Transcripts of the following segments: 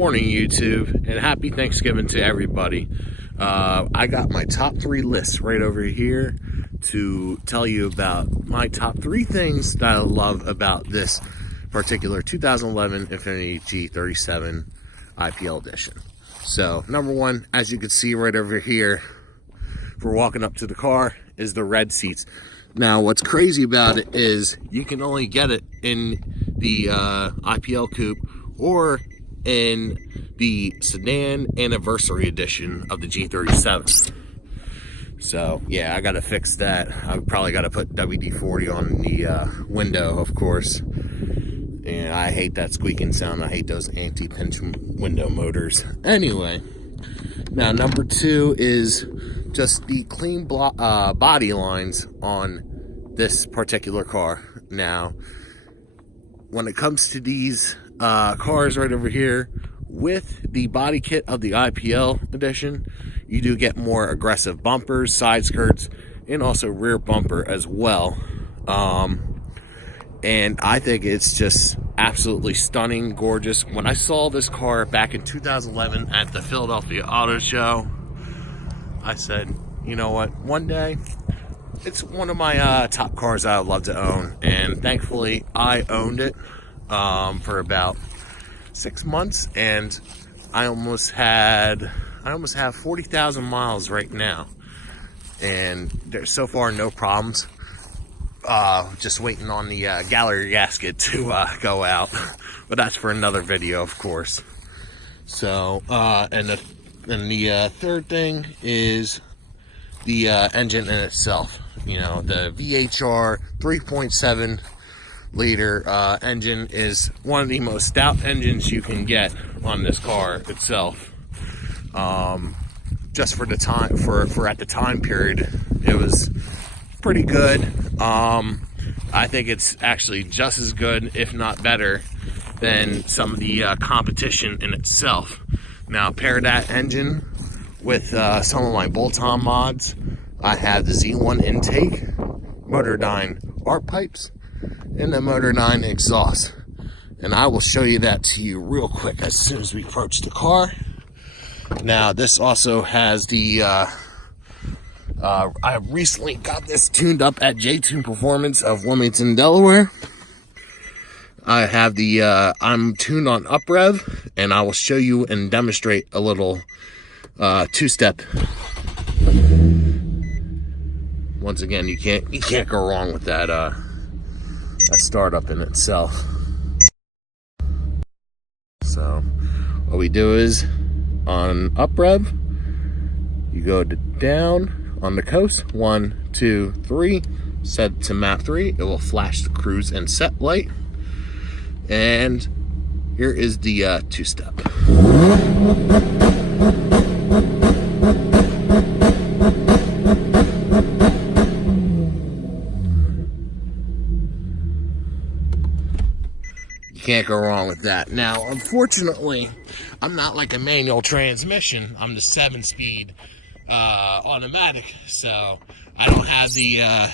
Morning, YouTube, and happy Thanksgiving to everybody. I got my top 3 lists right over here to tell you about my top 3 things that I love about this particular 2011 Infiniti G37 IPL edition. So, number 1, as you can see right over here, for walking up to the car, is the red seats. Now, what's crazy about it is you can only get it in the IPL coupe or in the sedan anniversary edition of the G37. So yeah, I gotta fix that. I probably gotta put WD-40 on the window, of course. And I hate that squeaking sound. I hate those anti-pinch window motors. Anyway, now number 2 is just the clean body lines on this particular car. Now, when it comes to these cars right over here, with the body kit of the IPL edition, you do get more aggressive bumpers, side skirts, and also rear bumper as well. And I think it's just absolutely stunning, gorgeous. When I saw this car back in 2011 at the Philadelphia Auto Show, I said, you know what, one day, it's one of my top cars I would love to own. And thankfully, I owned it for about 6 months, and I almost have 40,000 miles right now, and there's so far no problems. Just waiting on the gallery gasket to go out, but that's for another video, of course. So and the third thing is the engine in itself. You know, the VHR 3.7 liter engine is one of the most stout engines you can get on this car itself. Just for the time, for at the time period, it was pretty good. I think it's actually just as good, if not better, than some of the competition in itself. Now, pair that engine with some of my bolt-on mods. I have the Z1 intake, Motordyne ARP pipes, and the Motordyne exhaust. And I will show you that to you real quick as soon as we approach the car. Now, this also has the I recently got this tuned up at J-Tune Performance of Wilmington, Delaware. I have the I'm tuned on UpRev, and I will show you and demonstrate a little two-step. Once again, you can't go wrong with that that startup in itself. So what we do is, on UpRev, you go to down on the coast, 1, 2, 3, set to map 3. It will flash the cruise and set light, and here is the two-step. Can't go wrong with that. Now, unfortunately, I'm not like a manual transmission. I'm the 7-speed automatic, so I don't have the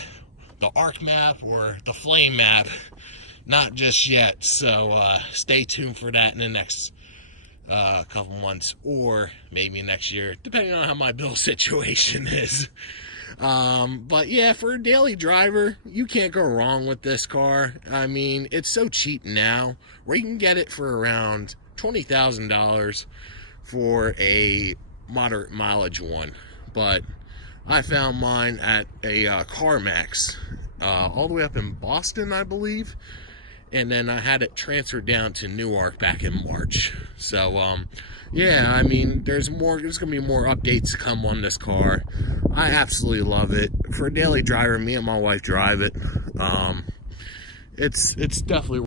arc map or the flame map, not just yet. So stay tuned for that in the next couple months, or maybe next year, depending on how my bill situation is. But yeah, for a daily driver, you can't go wrong with this car. I mean, it's so cheap now, where you can get it for around $20,000 for a moderate mileage one. But I found mine at a CarMax, all the way up in Boston, I believe. And then I had it transferred down to Newark back in March. So, yeah, I mean, there's going to be more updates to come on this car. I absolutely love it. For a daily driver, me and my wife drive it. It's definitely